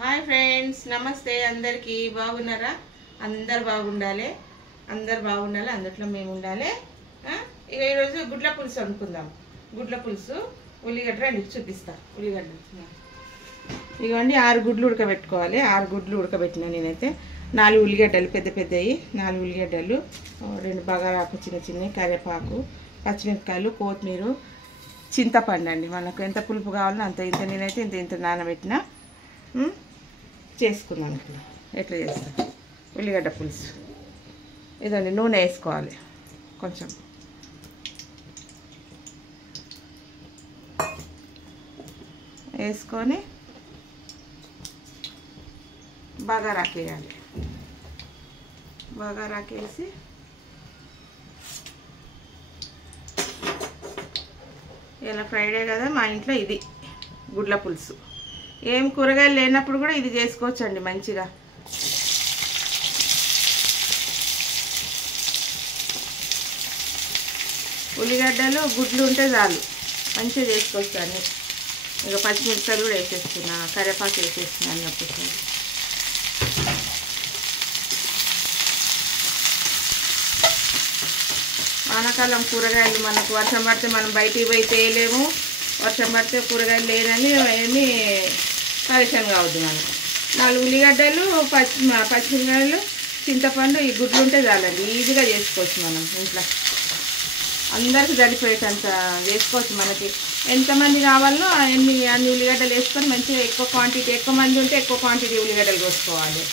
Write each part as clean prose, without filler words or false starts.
Hi friends, నమస్తే. అందరికీ బాగున్నారా? అందరు బాగుండాలి, అందుట్లో మేము ఉండాలి. ఇక ఈరోజు గుడ్ల పులుసు అనుకుందాం. గుడ్ల పులుసు ఉల్లిగడ్డ రండి చూపిస్తా. ఉల్లిగడ్డ ఇవ్వండి, 6 గుడ్లు ఉడకబెట్టుకోవాలి. 6 గుడ్లు ఉడకబెట్టినా నేనైతే. 4 ఉల్లిగడ్డలు పెద్ద పెద్దవి, 4 ఉల్లిగడ్డలు, 2 బగారాకు చిన్న చిన్నవి, కరివేపాకు, పచ్చిమిరపకాయలు, కొత్తిమీర, చింతపండు అండి. మనకు ఎంత పులుపు కావాలో అంత. ఇంత నేనైతే ఇంత నానబెట్టిన చేసుకున్నాను. ఇప్పుడు ఎట్లా చేస్తాం ఉల్లిగడ్డ పులుసు. ఇదండి, నూనె వేసుకోవాలి కొంచెం. వేసుకొని బగారాకేయాలి. బగారాకేసి ఇలా ఫ్రైడే కదా, మా ఇంట్లో ఇది గుడ్ల పులుసు. ఏం కూరగాయలు లేనప్పుడు కూడా ఇది చేసుకోవచ్చండి మంచిగా. ఉల్లిగడ్డలు గుడ్లు ఉంటే చాలు, మంచిగా చేసుకోవచ్చాను. ఇక పచ్చిమిరపకాయలు కూడా వేసేస్తున్నా, కరివేపాకు వేసేస్తున్నాను ఒక్కసారి. వానాకాలం కూరగాయలు మనకు వర్షం పడితే మనం బయటికి పోయి తేయలేము. వర్షం పడితే కూరగాయలు లేనని ఏమీ పరేషాన్ కావద్దు మనకు. 4 ఉల్లిగడ్డలు, పచ్చిమిరపకాయలు, చింతపండు, ఈ గుడ్లు ఉంటే చాలండి. ఈజీగా చేసుకోవచ్చు మనం ఇంట్లో. అందరికి సరిపోయేటంత చేసుకోవచ్చు. మనకి ఎంతమంది కావాలో అన్ని ఉల్లిగడ్డలు వేసుకొని మంచిగా ఎక్కువ క్వాంటిటీ, ఎక్కువ మంది ఉంటే ఎక్కువ క్వాంటిటీ ఉల్లిగడ్డలు కోసుకోవాలి.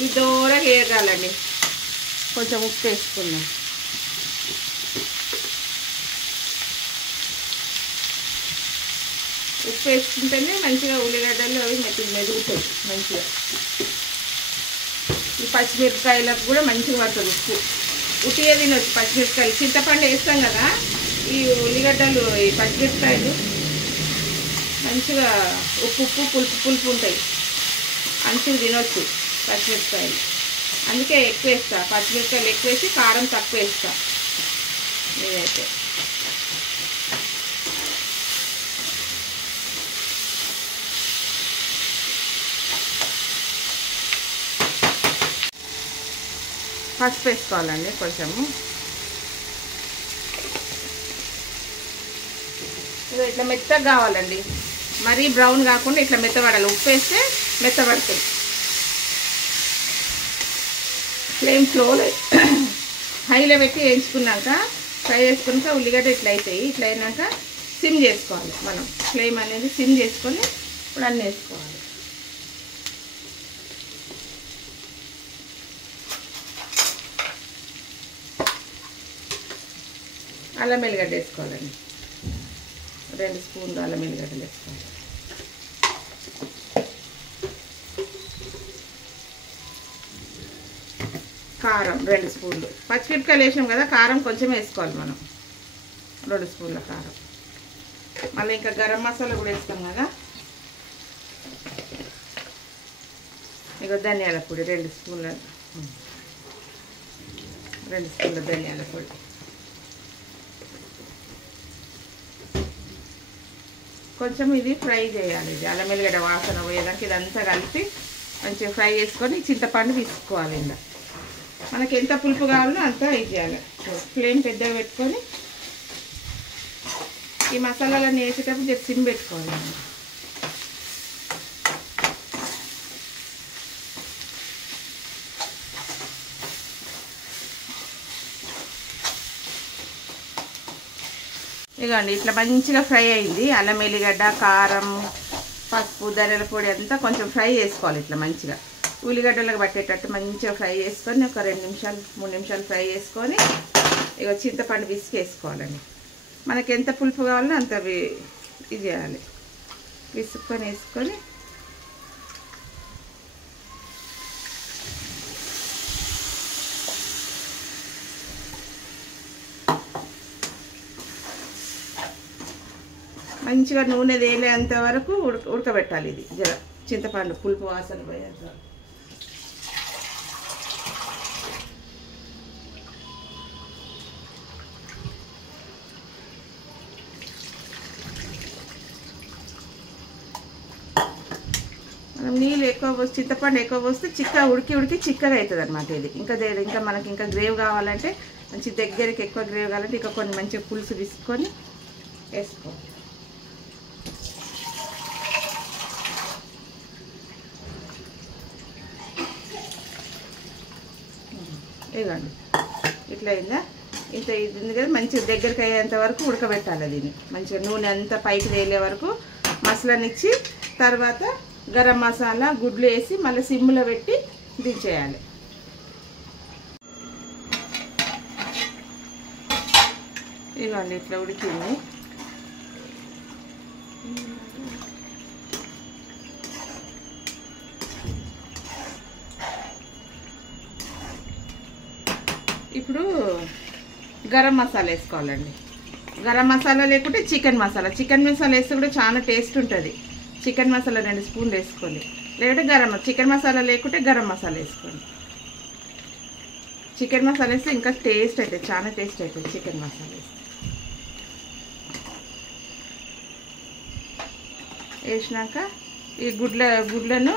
ఈ దూరంగా వేయగాలండి. కొంచెం ఉప్పు వేసుకుందాం. ఉప్పు వేసుకుంటేనే మంచిగా ఉల్లిగడ్డలు అవి మెదుగుతాయి మంచిగా. ఈ పచ్చిమిరపకాయలకు కూడా మంచిగా పడుతుంది ఉప్పు. ఉట్టిగా తినొచ్చు పచ్చిమిరపకాయలు. చింతపండు వేస్తాం కదా, ఈ ఉల్లిగడ్డలు, ఈ పచ్చిమిరపకాయలు మంచిగా ఉప్పు పులుపు ఉంటాయి. మంచిగా తినొచ్చు పచ్చిమిరపకాయలు. అందుకే ఎక్కువ వేస్తా, పచ్చిమిరపకాయలు ఎక్కువ వేసి కారం తక్కువ వేస్తా నేనైతే. పసుపు వేసుకోవాలండి కొంచెము. ఇట్లా మెత్తగా కావాలండి, మరీ బ్రౌన్ కాకుండా ఇట్లా మెత్తబడాలి. ఉప్పు వేస్తే మెత్తబడుతుంది. ఫ్లేమ్ స్లోలో హైలో పెట్టి వేయించుకున్నాక, ఫ్రై చేసుకున్నాక ఉల్లిగడ్డ ఇట్లా అవుతాయి. ఇట్లా అయినాక సిమ్ చేసుకోవాలి మనం. ఫ్లేమ్ అనేది సిమ్ చేసుకొని ఇప్పుడు అన్నీ వేసుకోవాలి. అల్లం వెల్లిగడ్డ వేసుకోవాలండి. 2 స్పూన్లు అల్లం వెల్లిగడ్డలు వేసుకోవాలి. కారం 2 స్పూన్లు. పచ్చిమిరపకాయలు వేసాం కదా, కారం కొంచెం వేసుకోవాలి మనం. 2 స్పూన్ల కారం. మళ్ళీ ఇంకా గరం మసాలా కూడా వేస్తాం కదా. ఇక ధనియాల పొడి 2 స్పూన్ల ధనియాల పొడి. కొంచెం ఇది ఫ్రై చేయాలి. ఇది అల్లం వెల్లిగడ్డ వాసన పోయేదానికి ఇదంతా కలిపి మంచిగా ఫ్రై చేసుకొని చింతపండు తీసుకోవాలి. ఇంకా మనకి ఎంత పులుపు కావాలో అంత ఇది చేయాలి. ఫ్లేమ్ పెద్దగా పెట్టుకొని ఈ మసాలాలన్నీ వేసేటప్పుడు జస్ట్ సిమ్ పెట్టుకోవాలి. ఇదిగోండి, ఇట్లా మంచిగా ఫ్రై అయింది. అల్లం వెల్లిగడ్డ, కారం, పసుపు, ధనియాల పొడి అంతా కొంచెం ఫ్రై చేసుకోవాలి. ఇట్లా మంచిగా ఉల్లిగడ్డలకు పట్టేటట్టు మంచిగా ఫ్రై చేసుకొని ఒక 2 నిమిషాలు 3 నిమిషాలు ఫ్రై చేసుకొని ఇక చింతపండు పిసికి వేసుకోవాలండి. మనకి ఎంత పులుపు కావాలో అంత ఇది చేయాలి. విసుక్కొని వేసుకొని మంచిగా నూనె తేలేంత వరకు ఉడకబెట్టాలి. ఇది జర చింతపండు పులుపు వాసన పోయేంత. ఎక్కువ పోసి చింతపండు ఎక్కువ పోస్తే ఉడికి చిక్కగా అవుతుంది అనమాట. ఇది ఇంకా మనకి ఇంకా గ్రేవ్ కావాలంటే మంచి దగ్గరికి ఎక్కువ గ్రేవ్ కావాలంటే ఇంకా కొన్ని మంచిగా పులుసు తీసుకొని వేసుకో. ఇదిగోండి ఇట్లా అయిందా, ఇంత ఇది ఉంది కదా, మంచిగా దగ్గరికి అయ్యేంత వరకు ఉడకబెట్టాలి. దీన్ని మంచిగా నూనె అంతా పైకి తేలే వరకు మసాలానిచ్చి తర్వాత గరం మసాలా గుడ్లు వేసి మళ్ళీ సిమ్లో పెట్టి దించేయాలి. ఇవ్వండి ఇట్లా ఉడికింది. ఇప్పుడు గరం మసాలా వేసుకోవాలండి. గరం మసాలా లేకుంటే చికెన్ మసాలా వేస్తే కూడా చాలా టేస్ట్ ఉంటుంది. చికెన్ మసాలా 2 స్పూన్లు వేసుకోండి, లేకుంటే చికెన్ మసాలా లేకుంటే గరం మసాలా వేసుకోండి. చికెన్ మసాలా వేస్తే ఇంకా టేస్ట్ అవుతుంది, చాలా టేస్ట్ అవుతుంది చికెన్ మసాలా వేస్తే. వేసినాక ఈ గుడ్లను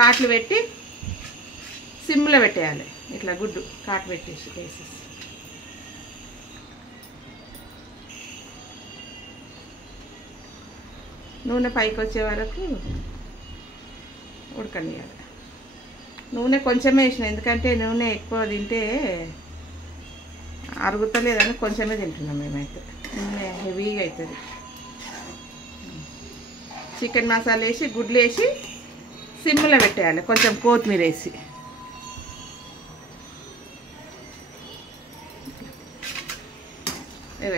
కాట్లు పెట్టి సిమ్లో పెట్టేయాలి. ఇట్లా గుడ్డు కాటు పెట్టేసి వేసేసి నూనె పైకి వచ్చే వరకు ఉడకనియాలి. నూనె కొంచెమే వేసిన, ఎందుకంటే నూనె ఎక్కువ తింటే అరుగుతలేదని కొంచెమే తింటున్నాం మేమైతే. నూనె హెవీగా అవుతుంది. చికెన్ మసాలా వేసి గుడ్లు వేసి సిమ్లో పెట్టేయాలి, కొంచెం కొత్తిమీర వేసి.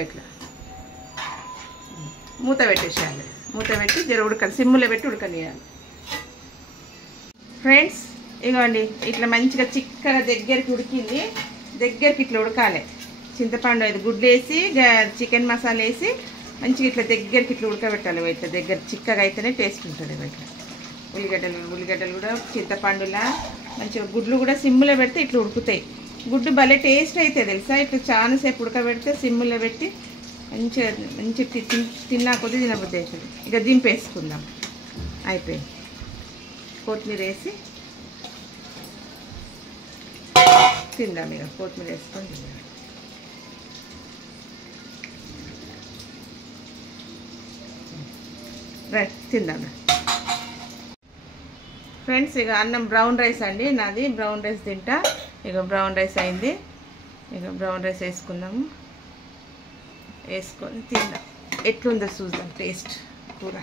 ఇట్లా మూత పెట్టేసేయాలి. మూత పెట్టి జర సిమ్లో పెట్టి ఉడకనియాలి. ఫ్రెండ్స్ ఇగోండి ఇట్లా మంచిగా చిక్కగా దగ్గరికి ఉడికింది. దగ్గరికి ఇట్లా ఉడకాలి. చింతపండు 5 గుడ్లు వేసి చికెన్ మసాలా వేసి మంచిగా ఇట్లా దగ్గరికి ఇట్లా ఉడకబెట్టాలి. ఇట్లా దగ్గర చిక్కగా అయితేనే టేస్ట్ ఉంటుంది. ఇట్లా ఉల్లిగడ్డలు కూడా చింతపండులా మంచిగా గుడ్లు కూడా సిమ్లో పెడితే ఇట్లా ఉడుకుతాయి. గుడ్డు భలే టేస్ట్ అవుతుంది తెలుసా. ఇట్లా చాలాసేపు ఉడకబెడితే సిమ్లో పెట్టి మంచిగా తిన్నా కొద్ది తినబుద్ధి అవుతుంది. ఇక దింపేసుకుందాం. అయిపోయింది. కొత్తిమీర వేసి తిందాం. ఇక కొత్తిమీర వేసుకొని తిందాం. రైట్ తిందాం ఫ్రెండ్స్. ఇక అన్నం బ్రౌన్ రైస్ అండి నాది. బ్రౌన్ రైస్ తింటా. ఇక బ్రౌన్ రైస్ అయింది. ఇక బ్రౌన్ రైస్ వేసుకుందాము. వేసుకొని తిందాం. ఎట్లుందో చూద్దాం టేస్ట్ కూర.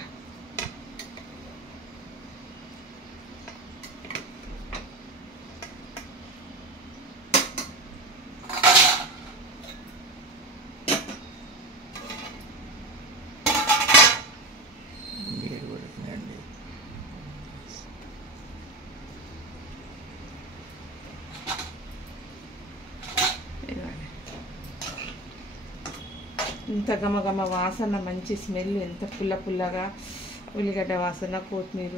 ఇంత గమగమ వాసన, మంచి స్మెల్, ఎంత పుల్లగా ఉల్లిగడ్డ వాసన, కొత్తిమీర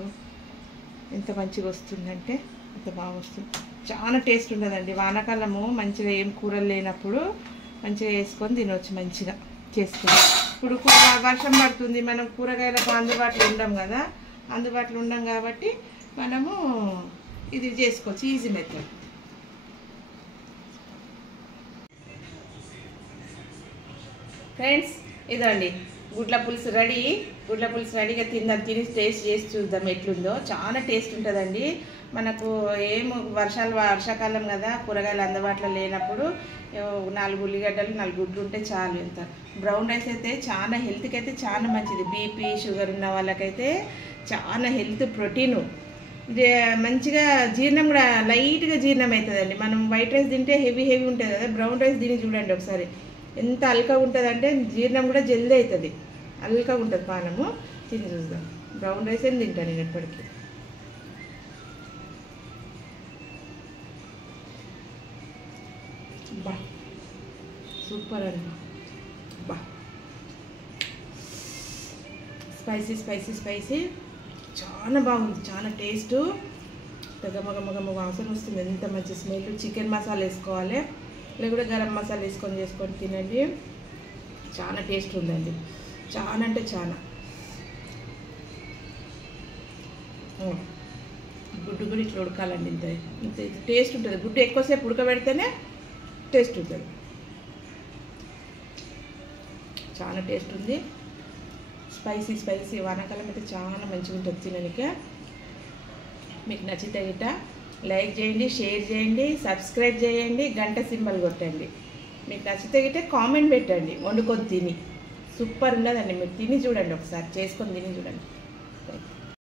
ఎంత మంచిగా వస్తుందంటే అంత బాగా వస్తుంది. చాలా టేస్ట్ ఉంటుందండి. వానాకాలము మంచిగా ఏం కూరలు లేనప్పుడు మంచిగా వేసుకొని తినవచ్చు. మంచిగా చేసుకొని ఇప్పుడు వర్షం పడుతుంది, మనం కూరగాయలకు అందుబాటులో ఉండం కదా. అందుబాటులో ఉండం కాబట్టి మనము ఇది చేసుకోవచ్చు. Easy method. ఫ్రెండ్స్ ఇదండి గుడ్ల పులుసు రెడీ. గుడ్ల పులుసు రెడీగా తిని టేస్ట్ చేసి చూద్దాం ఎట్లుందో. చాలా టేస్ట్ ఉంటుందండి. మనకు వర్షాకాలం కదా, కూరగాయలు అందుబాటులో లేనప్పుడు 4 ఉల్లిగడ్డలు 4 గుడ్లు ఉంటే చాలు. ఎంత బ్రౌన్ రైస్ అయితే చాలా హెల్త్కి అయితే చాలా మంచిది. బీపీ షుగర్ ఉన్న వాళ్ళకైతే చాలా హెల్త్, ప్రోటీను, మంచిగా జీర్ణం కూడా లైట్గా జీర్ణం అవుతుందండి. మనం వైట్ రైస్ తింటే హెవీ ఉంటుంది కదా, బ్రౌన్ రైస్ తిని చూడండి ఒకసారి. ఎంత అల్కగా ఉంటుంది అంటే జీర్ణం కూడా జల్దీ అవుతుంది. అల్కగా ఉంటుంది పానము. తిని చూద్దాం. బ్రౌన్ రైస్ ఏం తింటాను నేను ఎప్పటికీ. బా సూపర్ అండి. బా స్పైసీ చాలా బాగుంది. చాలా టేస్టు. గమ వాసన వస్తుంది. ఎంత మంచి స్మెల్. చికెన్ మసాలా వేసుకోవాలి, లేకుంటే గరం మసాలా చేసుకొని తినండి. చాలా టేస్ట్ ఉందండి. చాలా అంటే చాలా. గుడ్డు కూడా ఇట్లా ఉడకాలండి. ఇంత ఇంత టేస్ట్ ఉంటుంది. గుడ్డు ఎక్కువసేపు ఉడకబెడితేనే టేస్ట్ ఉంటుంది. చాలా టేస్ట్ ఉంది. స్పైసీ వానాకాలం అయితే చాలా మంచిగా ఉంటుంది తినడానికి. మీకు నచ్చితే గిట్ట లైక్ చేయండి, షేర్ చేయండి, సబ్స్క్రైబ్ చేయండి, గంట సింబల్ కొట్టండి. మీకు నచ్చితే గిట్ట కామెంట్ పెట్టండి. వండుకొని తిని సూపర్ ఉన్నదండి. మీరు తిని చూడండి, ఒకసారి చేసుకొని తిని చూడండి.